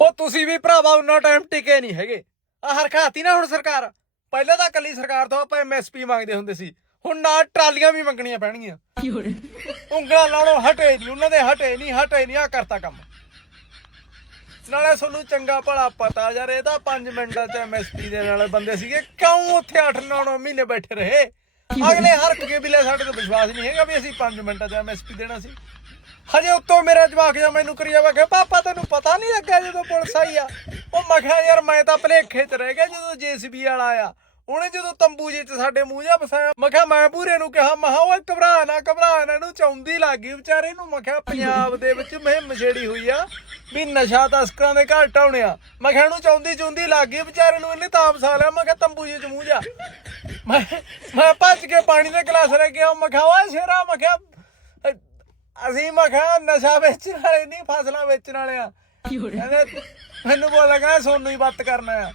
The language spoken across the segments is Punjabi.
ਉਹ ਤੁਸੀਂ ਵੀ ਭਰਾਵਾ ਉਹਨਾਂ ਟਾਈਮ ਟਿਕੇ ਨਹੀਂ ਹੈਗੇ। ਆ ਹਰਖਾਤੀ ਨਾ ਹੁਣ ਸਰਕਾਰ। ਪਹਿਲਾਂ ਤਾਂ ਕੱਲੀ ਸਰਕਾਰ ਤੋਂ ਆਪਾਂ ਐਮਐਸਪੀ ਮੰਗਦੇ ਹੁੰਦੇ ਸੀ। ਹੁਣ ਨਾਲ ਟਰਾਲੀਆਂ ਵੀ ਮੰਗਣੀਆਂ ਪੈਣਗੀਆਂ। ਉਂਗਲਾਂ ਲਾਉਣੋਂ ਹਟੇ ਨਹੀਂ ਉਹਨਾਂ ਦੇ ਹਟੇ ਨਹੀਂ ਹਟੇ ਨਹੀਂ ਆ ਕਰਤਾ ਕੰਮ। ਨਾਲੇ ਤੁਹਾਨੂੰ ਚੰਗਾ ਭਲਾ ਪਤਾ ਯਾਰ ਇਹ ਤਾਂ 5 ਮਿੰਟਾਂ ਚ ਐਮਐਸਪੀ ਦੇ ਨਾਲ ਬੰਦੇ ਸੀਗੇ। ਕਿਉਂ ਉੱਥੇ 8-9 ਮਹੀਨੇ ਬੈਠੇ ਰਹੇ? ਅਗਲੇ ਹਰਕ ਕੇ ਵੀ ਲੈ ਸਾਡੇ ਤੋਂ ਵਿਸ਼ਵਾਸ ਨਹੀਂ ਹੈਗਾ ਵੀ ਅਸੀਂ 5 ਮਿੰਟਾਂ ਚ ਐਮਐਸਪੀ ਦੇਣਾ ਸੀ। ਹਜੇ ਉੱਤੋਂ ਮੇਰਾ ਜਵਾਕ ਜਾਂ ਮੈਨੂੰ ਕਰੀ ਜਾਵਾ, ਕਿ ਪਾਪਾ ਤੈਨੂੰ ਪਤਾ ਨਹੀਂ ਲੱਗਿਆ ਜਦੋਂ ਪੁਲਿਸ ਆਈ ਆ। ਉਹ ਮੈਂ ਕਿਹਾ, ਯਾਰ ਮੈਂ ਤਾਂ ਭਲੇਖੇ ਚ ਰਹਿ ਗਿਆ ਜਦੋਂ ਜੀਸੀਬੀ ਵਾਲਾ ਆਇਆ। ਉਹਨੇ ਜਦੋਂ ਤੰਬੂ ਜੇ ਚ ਸਾਡੇ ਮੂੰਹ ਜਾ ਫਸਾਇਆ, ਮੈਂ ਕਿਹਾ, ਮੈਂ ਪੂਰੇ ਨੂੰ ਕਿਹਾ ਮਹਾ ਓਏ ਘਬਰਾ ਨਾ ਘਬਰਾ ਨਾ, ਇਹਨੂੰ ਚੌਂਦੀ ਲੱਗ ਗਈ ਵਿਚਾਰੇ ਨੂੰ। ਮੈਂ ਕਿਹਾ, ਪੰਜਾਬ ਦੇ ਵਿੱਚ ਮੁਹਿੰਮ ਛੇੜੀ ਹੋਈ ਆ, ਵੀ ਨਸ਼ਾ ਤਸਕਰਾਂ ਦੇ ਘਰ ਢਾਉਣਿਆ ਮੈਂ ਕਿਹਾ, ਇਹਨੂੰ ਚੌਂਦੀ ਚੁੰਦੀ ਲੱਗ ਗਈ ਵਿਚਾਰੇ ਨੂੰ ਇਹਨੇ ਤਾਂ ਫਸਾ ਲਿਆ, ਮੈਂ ਕਿਹਾ, ਤੰਬੂ ਜੇ ਚ ਮੂੰਹ ਜਾ ਮੈਂ ਮੈਂ ਭੱਜ ਕੇ ਪਾਣੀ ਦੇ ਗਲਾਸ ਲੈ ਕੇ ਆ ਮੈਂ ਕਿਹਾ, ਓਏ ਸ਼ੇਰਾ ਮੈਂ ਕਿਹਾ ਅਸੀਂ ਮੈਂ ਕਿਹਾ ਨਸ਼ਾ ਵੇਚਣ ਵਾਲੇ ਨਹੀਂ ਫਸਲਾਂ ਵੇਚਣ ਵਾਲੇ ਆ। ਕਹਿੰਦੇ ਮੈਨੂੰ ਬੋਲ ਲਗਾ ਸੋਨੂੰ ਹੀ ਬੱਤ ਕਰਨਾ ਆ।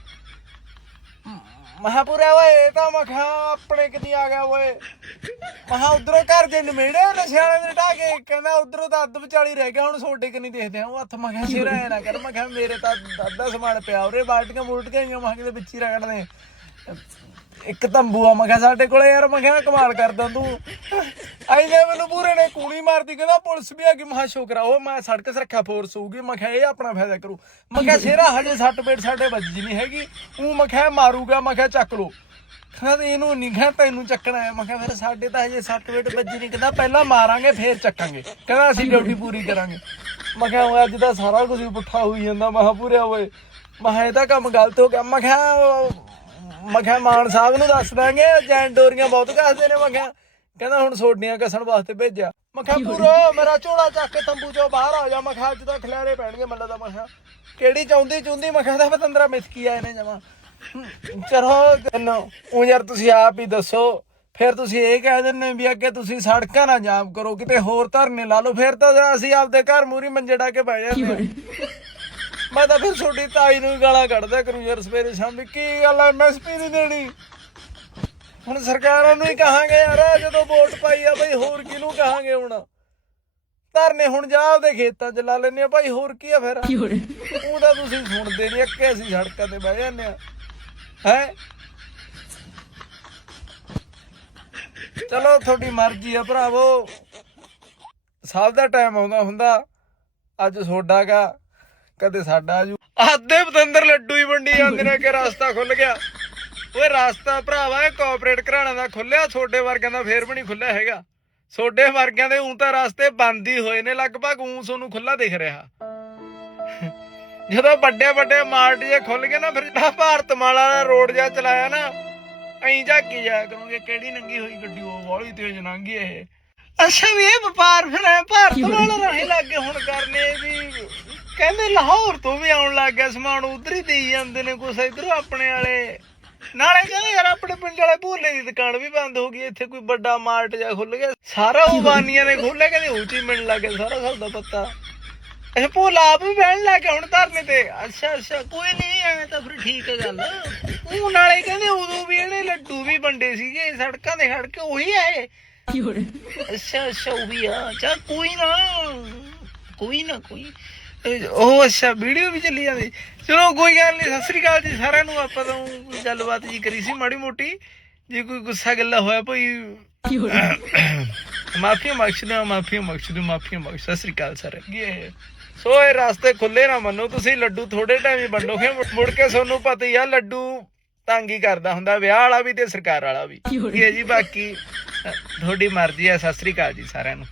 ਮਹਾਪੁਰਾ ਓਏ ਇਹ ਤਾਂ ਮੈਂ ਕਿਹਾ ਆਪਣੇ ਕਿਦੀ ਆ ਗਿਆ ਓਏ। ਮਹਾ ਉਧਰੋਂ ਘਰ ਦੇ ਨਮੇੜੇ ਨਸ਼ੇ ਵਾਲੇ ਦੇ ਢਾ ਕੇ। ਕਹਿੰਦਾ ਉਧਰੋਂ ਤਾਂ ਅੱਧ ਵਿਚਾਲੀ ਰਹਿ ਗਿਆ ਹੁਣ ਛੋਡੇ ਕਿ ਨਹੀਂ ਦੇਖਦੇ ਆ। ਉਹ ਹੱਥ ਮੈਂ ਕਿਹਾ ਸਿਰ ਐ ਨਾ ਕਰ ਮੈਂ ਕਿਹਾ ਮੇਰੇ ਤਾਂ ਅੱਧਾ ਸਮਾਨ ਪਿਆ ਉਰੇ ਬਾਲਟੀਆਂ ਬੁਲਟੀਆਂ ਆਈਆਂ ਮੈਂ ਕਿਹਾ ਕਿਤੇ ਵਿੱਚ ਹੀ ਰਗੜਦੇ। ਇੱਕ ਤੰਬੂ ਆ ਮੈਂ ਕਿਹਾ ਸਾਡੇ ਕੋਲੇ ਯਾਰ ਮੈਂ ਕਿਹਾ ਕਮਾਲ ਕਰਦਾ ਤੂੰ ਆਈਲੇ ਮੈਨੂੰ ਪੂਰੇ ਨੇ ਕੂਣੀ ਮਾਰਦੀ ਕਹਿੰਦਾ ਪੁਲਿਸ ਵੀ ਆ ਗਈ ਮਹਾ ਸ਼ੁਕਰਾ ਉਹ ਮੈਂ ਸੜਕ ਸੁਰੱਖਿਆ ਫੋਰਸ ਹੋਊਗੀ ਮੈਂ ਕਿਹਾ ਇਹ ਆਪਣਾ ਫਾਇਦਾ ਕਰੂ ਮੈਂ ਕਿਹਾ ਸ਼ੇਰਾ ਹਜੇ ਸੱਟ ਪੇਟ ਸਾਡੇ ਵੱਜੀ ਨਹੀਂ ਹੈਗੀ ਉਹ ਮੈਂ ਕਿਹਾ ਮਾਰੂਗਾ ਮੈਂ ਕਿਹਾ ਚੱਕ ਲੋ ਕਹਿੰਦਾ ਇਹਨੂੰ ਨਹੀਂ ਖਾ ਤੈਨੂੰ ਚੱਕਣਾ ਹੈ ਮੈਂ ਕਿਹਾ ਫਿਰ ਸਾਡੇ ਤਾਂ ਹਜੇ ਸੱਟ ਪੇਟ ਵੱਜੀ ਨਹੀਂ ਕਹਿੰਦਾ ਪਹਿਲਾਂ ਮਾਰਾਂਗੇ ਫੇਰ ਚੱਕਾਂਗੇ ਕਹਿੰਦਾ ਅਸੀਂ ਡਿਊਟੀ ਪੂਰੀ ਕਰਾਂਗੇ ਮੈਂ ਕਿਹਾ ਅੱਜ ਤਾਂ ਸਾਰਾ ਕੁਝ ਪੁੱਠਾ ਹੋਈ ਜਾਂਦਾ ਮਹਾ ਪੂਰੇ ਓਏ ਮੈਂ ਕਿਹਾ ਇਹ ਤਾਂ ਕੰਮ ਗਲਤ ਹੋ ਗਿਆ ਮੈਂ ਕਿਹਾ ਮੈਂ ਕਿਹਾ, ਮਾਨ ਸਾਹਿਬ ਨੂੰ ਦੱਸ ਦਾਂਗੇ, ਜੈਨ ਡੋਰੀਆਂ ਬਹੁਤ ਕੱਸਦੇ ਨੇ, ਮੈਂ ਕਿਹਾ, ਕਹਿੰਦਾ ਹੁਣ ਸੋਡੀਆਂ ਕਸਣ ਵਾਸਤੇ ਭੇਜਿਆ। ਮੈਂ ਕਿਹਾ ਪੂਰਾ ਮੇਰਾ ਝੋਲਾ ਚੱਕ ਕੇ ਤੰਬੂ ਚੋਂ ਬਾਹਰ ਆ ਜਾ। ਮੈਂ ਕਿਹਾ, ਅੱਜ ਤਾਂ ਖਿਲਾਰੇ ਪੈਣਗੇ ਮੱਲਾ ਦਾ ਮੈਂ ਕਿਹਾ, ਕਿਹੜੀ ਚਾਹੁੰਦੀ, ਚੁੰਦੀ? ਮੈਂ ਕਿਹਾ ਪਤੰਦਰਾ ਮਿਥਕੀ ਆਏ ਨੇ ਜਮਾ। ਚਲੋ ਤੈਨੂੰ ਉਹ ਯਾਰ ਤੁਸੀਂ ਆਪ ਹੀ ਦੱਸੋ। ਫਿਰ ਤੁਸੀਂ ਇਹ ਕਹਿ ਦਿੰਦੇ ਵੀ ਅੱਗੇ ਤੁਸੀਂ ਸੜਕਾਂ ਨਾ ਜਾਮ ਕਰੋ, ਕਿਤੇ ਹੋਰ ਧਰਨੇ ਲਾ ਲਓ। ਫਿਰ ਤਾਂ ਅਸੀਂ ਆਪਦੇ ਘਰ ਮੂਰੀ ਮੰਜੇ ਡਾ ਕੇ ਬਹਿ ਜਾਂਦੇ ਮੈਂ ਤਾਂ ਫਿਰ ਛੋਟੀ ਤਾਈ ਨੂੰ ਹੀ ਗਾਲਾਂ ਕੱਢਦਾ ਕਰੂੰ ਯਾਰ ਸਵੇਰੇ ਸ਼ਾਮੀ ਕੀ ਗੱਲ ਐਮਐਸਪੀ ਨਹੀਂ ਦੇਣੀ? ਹੁਣ ਸਰਕਾਰਾਂ ਨੂੰ ਹੀ ਕਹਾਂਗੇ ਯਾਰ ਜਦੋਂ ਵੋਟ ਪਾਈ ਆ ਬਈ ਹੋਰ ਕਿਹਨੂੰ ਕਹਾਂਗੇ ਹੁਣ? ਧਰਨੇ ਹੁਣ ਜਾ ਆਪਦੇ ਖੇਤਾਂ 'ਚ ਲਾ ਲੈਨੇ ਆ ਭਾਈ ਹੋਰ ਕੀ ਆ ਫਿਰ? ਉਹਦਾ ਤੁਸੀਂ ਸੁਣਦੇ ਨਹੀਂ ਅੱਕੇ ਅਸੀਂ ਸੜਕਾਂ ਤੇ ਬਹਿ ਜਾਂਦੇ ਆ। ਹੈ? ਚਲੋ ਤੁਹਾਡੀ ਮਰਜ਼ੀ ਆ ਭਰਾਵੋ। ਸਭ ਦਾ ਟਾਈਮ ਆਉਂਦਾ ਹੁੰਦਾ। ਅੱਜ ਤੁਹਾਡਾਗਾ ਕਦੇ ਸਾਡਾ ਆਜੂ ਆਦੇ ਬਤੰਦਰ ਲੱਡੂ ਹੀ ਵੰਡੀ ਜਾਂਦੇ ਨੇ ਕਿ ਰਸਤਾ ਖੁੱਲ ਗਿਆ। ਓਏ ਰਸਤਾ ਭਰਾਵਾ ਇਹ ਕੋਆਪਰੇਟ ਘਰਾਣਾ ਦਾ ਖੁੱਲਿਆ ਛੋਡੇ ਵਰਗਿਆਂ ਦਾ ਫੇਰ ਵੀ ਨਹੀਂ ਖੁੱਲਿਆ ਹੈਗਾ। ਛੋਡੇ ਵਰਗਿਆਂ ਦੇ ਉਂ ਤਾਂ ਰਸਤੇ ਬੰਦ ਹੀ ਹੋਏ ਨੇ ਲਗਭਗ ਉਂ ਤੁਹਾਨੂੰ ਖੁੱਲਾ ਦਿਖ ਰਿਹਾ। ਜਦੋਂ ਵੱਡੇ ਵੱਡੇ ਮਾਰਟ ਜੇ ਖੁੱਲ ਗਏ ਨਾ ਫਿਰ ਜਿਹੜਾ ਭਾਰਤ ਮਾਲਾ ਦਾ ਰੋਡ ਜਿਹਾ ਚਲਾਇਆ ਨਾ ਐਂ ਝਾਕੀ ਜਾ ਕਰੋਗੇ ਕਿਹੜੀ ਨੰਗੀ ਹੋਈ ਗੱਡੀ ਉਹ ਹੌਲੀ ਤੇਜ਼ ਲੰਘੀ ਇਹ। ਅੱਛਾ ਵੀ ਇਹ ਵਪਾਰ ਫਿਰ ਭਾਰਤ ਮਾਲਾ ਰਾਹੀਂ ਲੱਗੇ ਹੁਣ ਕਰਨੇ ਵੀ। ਕਹਿੰਦੇ ਲਾਹੌਰ ਤੋਂ ਵੀ ਆਉਣ ਲੱਗ ਗਿਆ ਸਮਾਨ ਉਧਰ ਹੀ ਦੇਈ ਜਾਂਦੇ ਨੇ ਕੁਛ ਇਧਰੋਂ ਆਪਣੇ ਵਾਲੇ। ਨਾਲੇ ਕਹਿੰਦੇ ਯਾਰ ਆਪਣੇ ਪਿੰਡ ਵਾਲੇ ਭੋਲੇ ਦੀ ਦੁਕਾਨ ਵੀ ਬੰਦ ਹੋ ਗਈ ਇੱਥੇ ਕੋਈ ਵੱਡਾ ਮਾਰਟ ਜਾ ਖੁੱਲ ਗਿਆ। ਸਾਰਾ ਉਹ ਬਾਨੀਆਂ ਨੇ ਖੋਲਿਆ ਕਹਿੰਦੇ ਉੱਚੀ ਮਿਲਣ ਲੱਗ ਗਿਆ ਸਾਰਾ ਸਭ ਦਾ ਪਤਾ। ਇਹ ਭੋਲਾ ਆਪ ਵੀ ਬਹਿਣ ਲੱਗ ਗਿਆ ਹੁਣ ਧਰਨੇ ਤੇ। ਅੱਛਾ ਅੱਛਾ ਕੋਈ ਨਹੀਂ ਐਵੇਂ ਤਾਂ ਫਿਰ ਠੀਕ ਹੈ ਗੱਲ। ਉਹ ਨਾਲੇ ਕਹਿੰਦੇ ਉਦੋਂ ਵੀ ਇਹਨੇ ਲੱਡੂ ਵੀ ਵੰਡੇ ਸੀਗੇ ਸੜਕਾਂ ਦੇ ਖੜ ਕੇ ਉਹੀ ਆਏ ਅੱਛਾ ਅੱਛਾ ਉਹੀ ਆ। ਚਾ ਕੋਈ ਨਾ ਕੋਈ ਨਾ ਕੋਈ। ਉਹ ਅੱਛਾ ਵੀਡੀਓ ਵੀ ਚੱਲੀ ਜਾਂਦੀ। ਚਲੋ ਕੋਈ ਗੱਲ ਨਹੀਂ ਸਤਿ ਸ੍ਰੀ ਅਕਾਲ ਜੀ ਸਾਰਿਆਂ ਨੂੰ। ਆਪਾਂ ਤਾਂ ਕੋਈ ਗੱਲਬਾਤ ਜੀ ਕਰੀ ਸੀ ਮਾੜੀ ਮੋਟੀ। ਜੇ ਕੋਈ ਗੁੱਸਾ ਗੱਲਾ ਹੋਇਆ ਭਈ ਮਾਫੀ ਮੰਗਦਾ ਮਾਫੀ ਮੰਗਦਾ ਮਾਫੀ ਮੰਗ ਸਤਿ ਸ੍ਰੀ ਅਕਾਲ ਸਰ ਇਹ ਸੋ ਇਹ ਰਸਤੇ ਖੁੱਲੇ ਨਾ ਮੰਨੋ। ਤੁਸੀਂ ਲੱਡੂ ਥੋੜੇ ਟਾਈਮ ਹੀ ਵੰਡੋਗੇ ਮੁੜ- ਮੁੜ ਕੇ ਤੁਹਾਨੂੰ ਪਤਾ ਹੀ ਆ ਲੱਡੂ ਤੰਗ ਹੀ ਕਰਦਾ ਹੁੰਦਾ ਵਿਆਹ ਵਾਲਾ ਵੀ ਤੇ ਸਰਕਾਰ ਵਾਲਾ ਵੀ। ਇਹ ਜੀ ਬਾਕੀ ਤੁਹਾਡੀ ਮਰਜ਼ੀ ਹੈ ਸਤਿ ਸ੍ਰੀ ਅਕਾਲ ਜੀ ਸਾਰਿਆਂ ਨੂੰ।